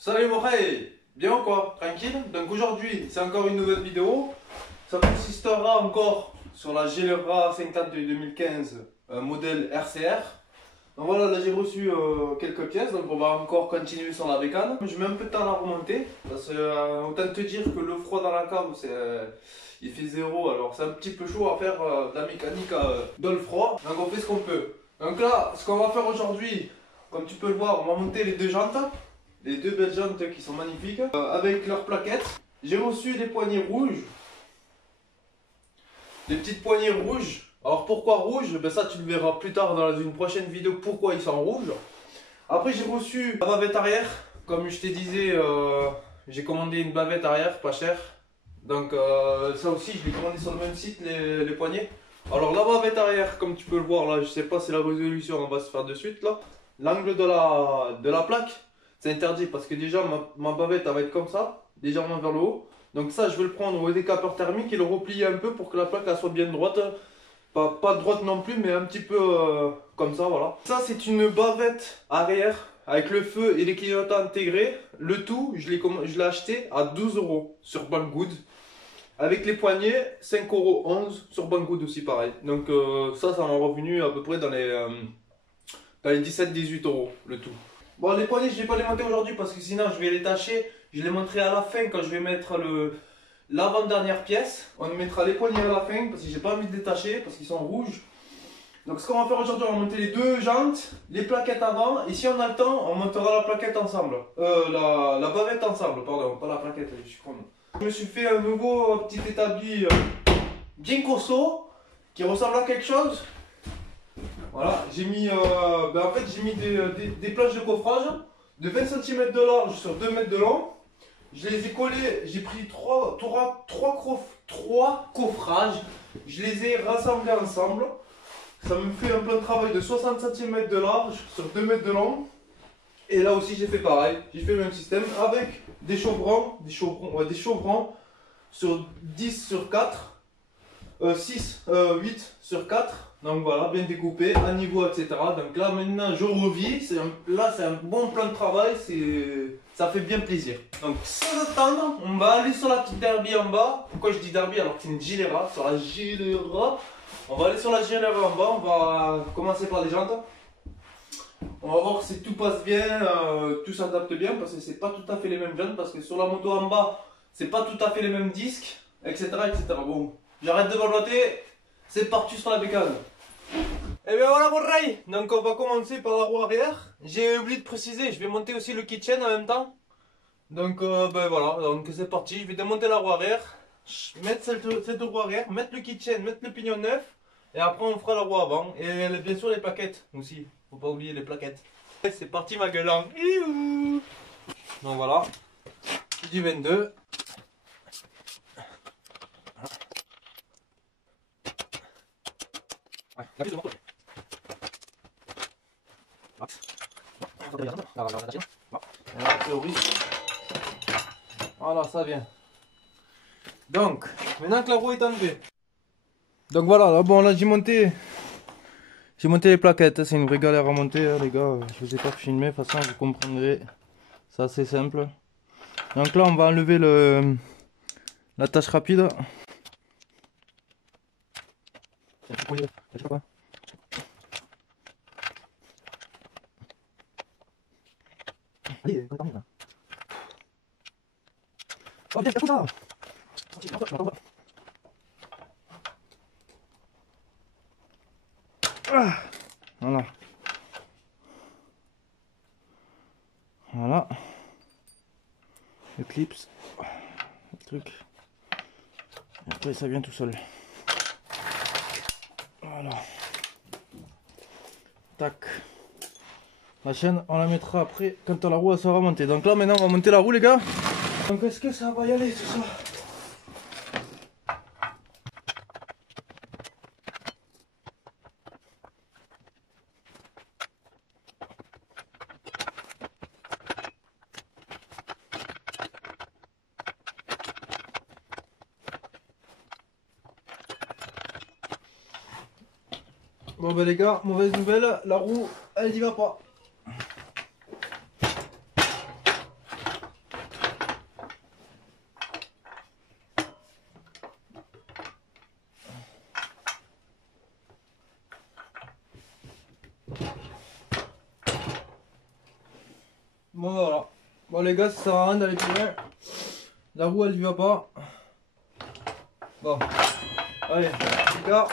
Salut mon frère, bien ou quoi? Tranquille? Donc aujourd'hui c'est encore une nouvelle vidéo. Ça consistera encore sur la Gelera 50 de 2015 modèle RCR. Donc voilà, là j'ai reçu quelques pièces, donc on va encore continuer sur la bécane. Je mets un peu de temps à la remonter, parce que autant te dire que le froid dans la cave il fait zéro, alors c'est un petit peu chaud à faire de la mécanique dans le froid. Donc on fait ce qu'on peut. Donc là, ce qu'on va faire aujourd'hui, comme tu peux le voir, on va monter les deux jantes. Les deux belles jantes qui sont magnifiques, avec leurs plaquettes. J'ai reçu des poignées rouges. Des petites poignées rouges. Alors pourquoi rouges? Ben ça tu le verras plus tard dans une prochaine vidéo pourquoi ils sont rouges. Après j'ai reçu la bavette arrière. Comme je te disais, j'ai commandé une bavette arrière pas chère. Donc ça aussi je l'ai commandé sur le même site, les poignées. Alors la bavette arrière, comme tu peux le voir là, je sais pas si la résolution on va se faire de suite là. L'angle de la plaque, c'est interdit parce que déjà ma bavette elle va être comme ça, légèrement vers le haut. Donc ça je vais le prendre au décapeur thermique et le replier un peu pour que la plaque elle soit bien droite. Pas droite non plus mais un petit peu comme ça voilà. Ça c'est une bavette arrière avec le feu et les clignotants intégrés. Le tout je l'ai acheté à 12 € sur Banggood. Avec les poignets 5,11 € sur Banggood aussi pareil. Donc ça m'a revenu à peu près dans les 17-18 € le tout. Bon, les poignées, je ne vais pas les monter aujourd'hui parce que sinon je vais les tâcher. Je les montrerai à la fin quand je vais mettre l'avant-dernière pièce. On mettra les poignées à la fin parce que j'ai pas envie de les tâcher parce qu'ils sont rouges. Donc ce qu'on va faire aujourd'hui, on va monter les deux jantes, les plaquettes avant. Et si on a le temps, on montera la plaquette ensemble. La bavette ensemble, pardon, pas la plaquette, je suis con. Je me suis fait un nouveau petit établi bien costaud qui ressemble à quelque chose. Voilà, j'ai mis, en fait, j'ai mis des planches de coffrage de 20 cm de large sur 2 mètres de long. Je les ai collés, j'ai pris trois coffrages, je les ai rassemblés ensemble. Ça me fait un plan de travail de 60 cm de large sur 2 mètres de long. Et là aussi j'ai fait pareil, j'ai fait le même système avec des chevrons sur 10 sur 4, 8 sur 4. Donc voilà, bien découpé, à niveau, etc. Donc là maintenant je revis, là c'est un bon plan de travail, ça fait bien plaisir. Donc sans attendre, on va aller sur la petite derby en bas. Pourquoi je dis derby alors que c'est une Gelera? Sur la Gelera, on va aller sur la Gelera en bas, on va commencer par les jantes. On va voir si tout passe bien, tout s'adapte bien parce que c'est pas tout à fait les mêmes jantes, parce que sur la moto en bas, c'est pas tout à fait les mêmes disques, etc. etc. Bon, j'arrête de balloter, c'est parti sur la bécane. Et bien voilà mon rail, donc on va commencer par la roue arrière. J'ai oublié de préciser, je vais monter aussi le kitchen en même temps. Donc ben voilà, donc c'est parti, je vais démonter la roue arrière, mettre cette roue arrière, mettre le kitchen, mettre le pignon neuf. Et après on fera la roue avant, et bien sûr les plaquettes aussi, faut pas oublier les plaquettes. C'est parti ma gueule. Donc voilà, du 22. Voilà, ça vient. Donc, maintenant que la roue est enlevée. Donc voilà, là, bon là j'ai monté les plaquettes, c'est une vraie galère à monter hein, les gars, je vous ai pas filmé, de toute façon vous comprendrez, c'est assez simple. Donc là on va enlever la tâche rapide. Allez, oh bien, ça. Ah, voilà. Voilà. Le clips. Le truc. Et après ça vient tout seul. Voilà. Tac. La chaîne on la mettra après quand la roue sera montée. Donc là maintenant on va monter la roue les gars. Donc est-ce que ça va y aller tout ça? Bon bah les gars, mauvaise nouvelle, la roue elle y va pas. Bon voilà. Bon les gars, ça sert à rien d'aller plus loin. La roue elle y va pas. Bon. Allez, les gars.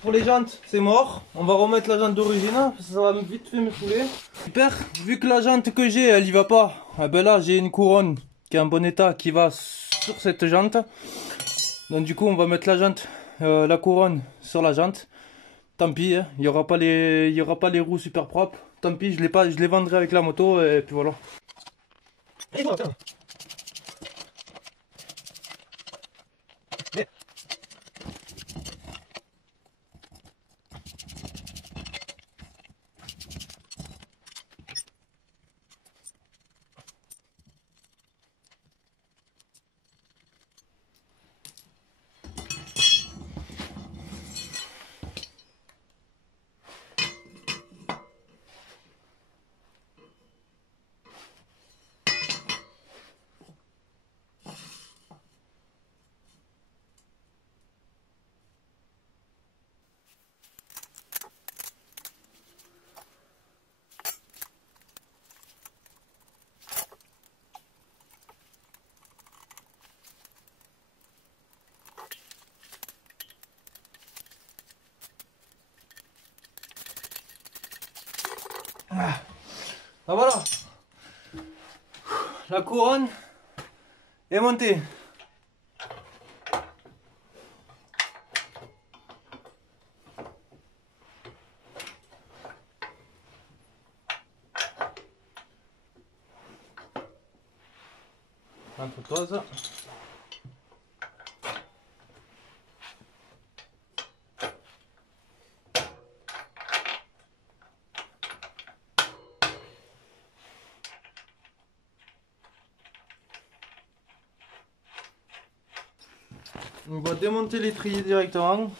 Pour les jantes, c'est mort. On va remettre la jante d'origine. Ça va vite fait me saouler. Super. Vu que la jante que j'ai, elle y va pas. Eh ben là, j'ai une couronne qui est en bon état qui va sur cette jante. Donc du coup, on va mettre la jante, la couronne sur la jante. Tant pis, hein. Il y aura pas les roues super propres. Tant pis, je les vendrai avec la moto et puis voilà. Et voilà, tiens. Ah, ah voilà. La couronne est montée. Entre toi. On va démonter l'étrier directement.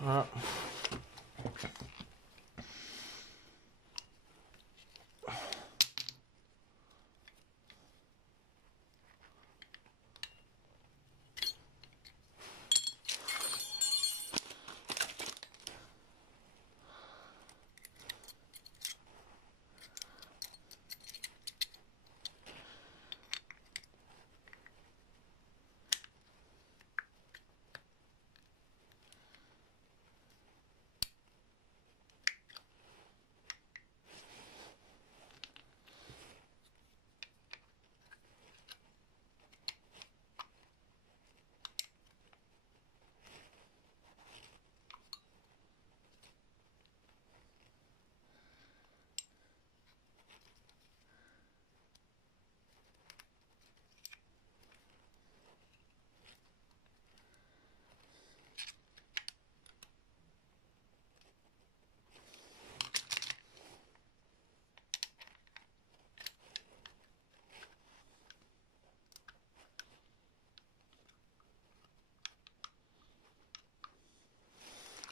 Voilà.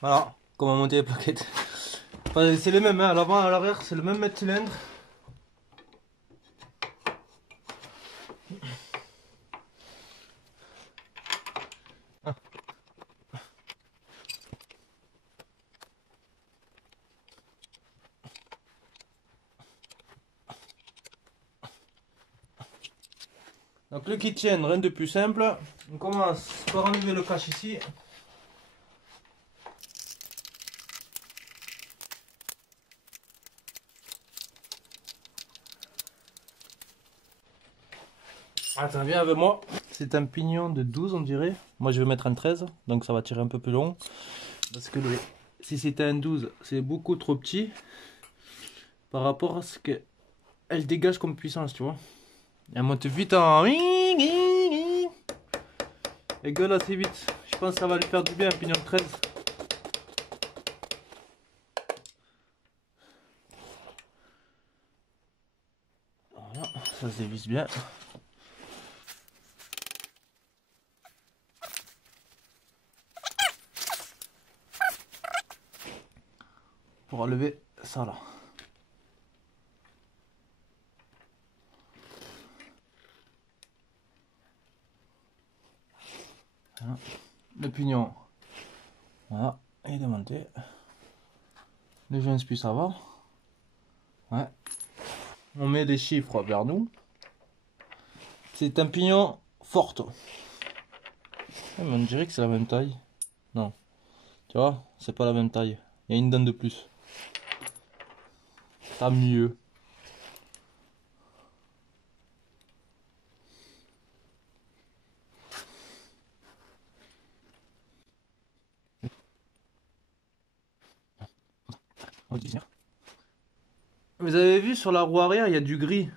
Voilà, comment monter les plaquettes. Enfin, c'est les mêmes, hein. À l'avant et à l'arrière, c'est le même mètre cylindre. Ah. Donc le kit chaîne, rien de plus simple. On commence par enlever le cache ici. Attends, viens avec moi. C'est un pignon de 12 on dirait. Moi je vais mettre un 13, donc ça va tirer un peu plus long. Parce que si c'était un 12, c'est beaucoup trop petit par rapport à ce qu'elle dégage comme puissance, tu vois. Elle monte vite en... Elle gueule assez vite. Je pense que ça va lui faire du bien un pignon de 13. Voilà, ça se dévisse bien. Pour enlever ça là. Voilà. Le pignon, voilà, il est monté. Les joints, puis ça va. Ouais. On met des chiffres vers nous. C'est un pignon forte. Mais on dirait que c'est la même taille. Non. Tu vois, c'est pas la même taille. Il y a une dent de plus. Tant mieux. Vous avez vu sur la roue arrière, il y a du gris.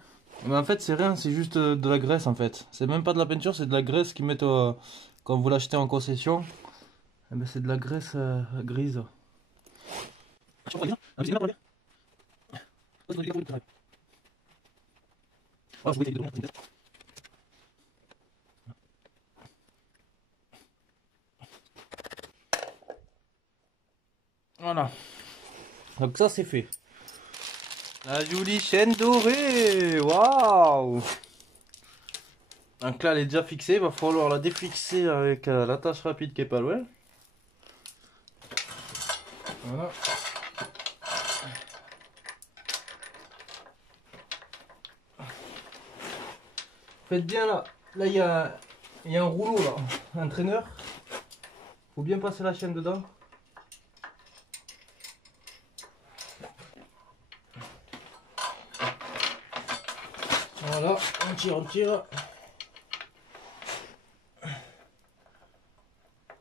Mais en fait, c'est rien, c'est juste de la graisse en fait. C'est même pas de la peinture, c'est de la graisse qu'ils mettent quand vous l'achetez en concession. Eh ben, c'est de la graisse grise. Voilà. Donc ça c'est fait. La jolie chaîne dorée. Waouh. Donc là elle est déjà fixée. Il va falloir la défixer avec l'attache rapide qui est pas loin. Voilà. Faites bien là. Là il y a un rouleau là. Un traîneur. Faut bien passer la chaîne dedans. Voilà, on tire, on tire.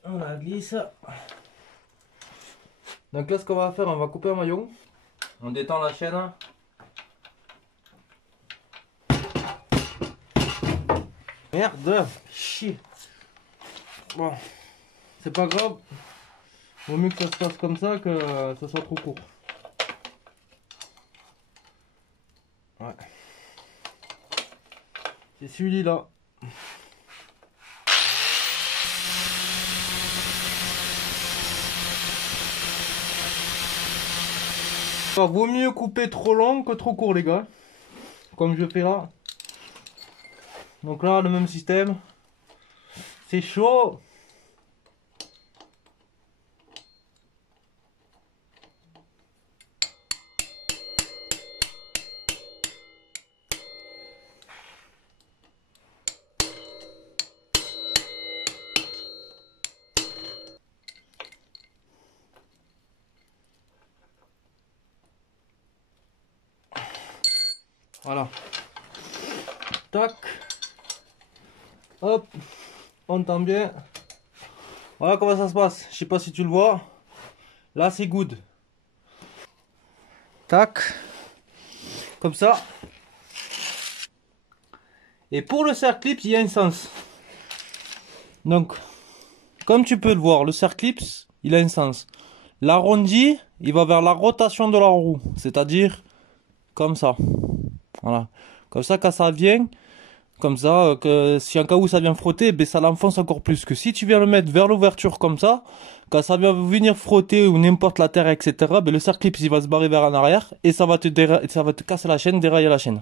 On la glisse. Donc là ce qu'on va faire, on va couper un maillon. On détend la chaîne. Merde, chier. Bon, c'est pas grave. Vaut mieux que ça se passe comme ça que ça soit trop court. Ouais. C'est celui-là. Vaut mieux couper trop long que trop court les gars. Comme je fais là. Donc là le même système. C'est chaud. Voilà. Tac. Hop. On tend bien. Voilà comment ça se passe. Je sais pas si tu le vois. Là c'est good. Tac. Comme ça. Et pour le Cerclip, il y a un sens. Donc, comme tu peux le voir, le Cerclip, il a un sens. L'arrondi, il va vers la rotation de la roue. C'est-à-dire, comme ça. Voilà. Comme ça, quand ça vient, comme ça, que si en cas où ça vient frotter, ben ça l'enfonce encore plus. Que si tu viens le mettre vers l'ouverture comme ça, quand ça vient venir frotter ou n'importe la terre, etc., ben le Cerclip, il va se barrer vers en arrière et ça va te casser la chaîne, dérailler la chaîne.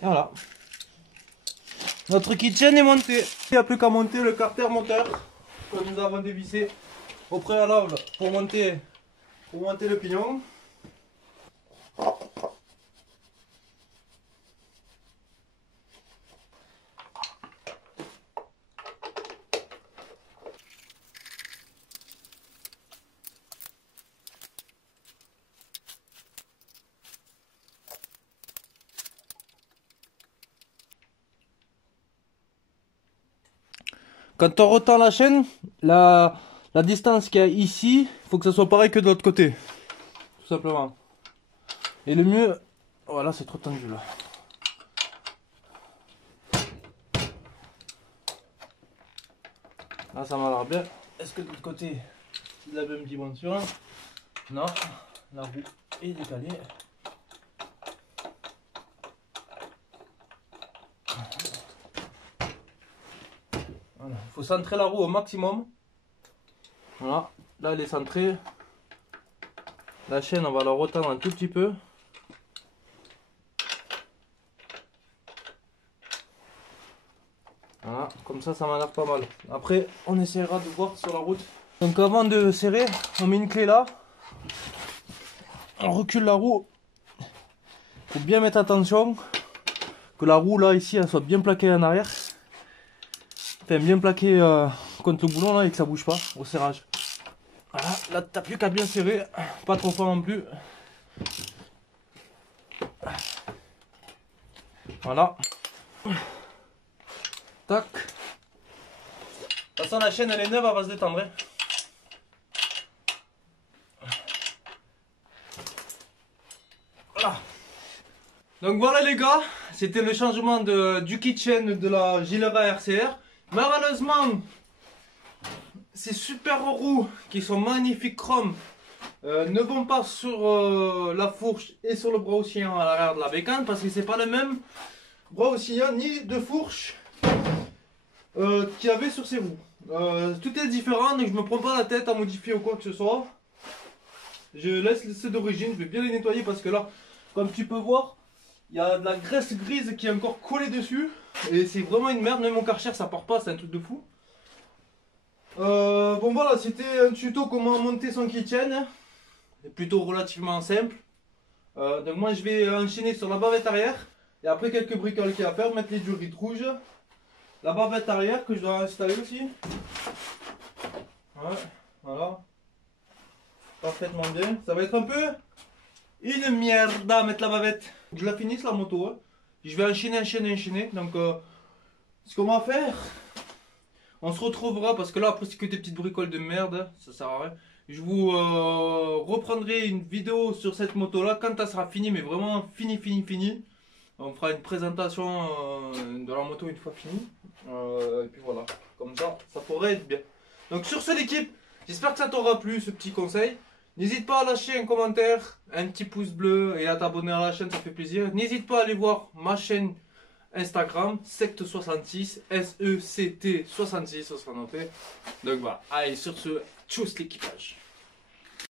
Voilà. Notre kitchen est monté. Il n'y a plus qu'à monter le carter moteur que nous avons dévissé au préalable pour monter le pignon. Quand on retend la chaîne, la distance qu'il y a ici, il faut que ça soit pareil que de l'autre côté. Tout simplement. Et le mieux... Voilà, c'est trop tendu là. Là, ça m'a l'air bien. Est-ce que de l'autre côté, c'est de la même dimension? Non, la roue est décalée. Voilà. Il faut centrer la roue au maximum. Voilà, là elle est centrée. La chaîne, on va la retendre un tout petit peu. Voilà, comme ça m'a l'air pas mal. Après, on essaiera de voir sur la route. Donc avant de serrer, on met une clé là. On recule la roue. Faut bien mettre attention que la roue là ici elle soit bien plaquée en arrière. Enfin bien plaquée contre le boulon là et que ça bouge pas au serrage. Voilà, là t'as plus qu'à bien serrer, pas trop fort non plus. Voilà. Tac. De toute façon la chaîne elle est neuve, elle va se détendre. Hein. Voilà. Donc voilà les gars, c'était le changement du kitchen de la Gilera RCR. Malheureusement, ces super roues qui sont magnifiques chrome ne vont pas sur la fourche et sur le bras oscillant à l'arrière de la bécane parce que c'est pas le même bras oscillant ni de fourche qu'il y avait sur ces roues. Tout est différent, donc je me prends pas la tête à modifier ou quoi que ce soit. Je laisse ceux d'origine, je vais bien les nettoyer parce que là, comme tu peux voir, il y a de la graisse grise qui est encore collée dessus. Et c'est vraiment une merde, même mon Karcher ça part pas, c'est un truc de fou. Bon voilà, c'était un tuto comment monter son kitchen. C'est plutôt relativement simple. Donc moi je vais enchaîner sur la bavette arrière. Et après quelques bricoles qu'il y a à faire, mettre les durites rouges. La bavette arrière que je dois installer aussi. Ouais, voilà. Parfaitement bien. Ça va être un peu une merde à mettre la bavette. Je la finisse la moto. Hein. Je vais enchaîner. Donc ce qu'on va faire, on se retrouvera parce que là après c'est que des petites bricoles de merde. Ça sert à rien. Je vous reprendrai une vidéo sur cette moto là quand elle sera finie, mais vraiment fini. On fera une présentation de la moto une fois finie. Et puis voilà, comme ça pourrait être bien. Donc sur ce l'équipe, j'espère que ça t'aura plu ce petit conseil. N'hésite pas à lâcher un commentaire, un petit pouce bleu et à t'abonner à la chaîne, ça fait plaisir. N'hésite pas à aller voir ma chaîne Instagram, Sect66, SECT66, ça sera noté. Donc voilà, allez sur ce, tchuss l'équipage.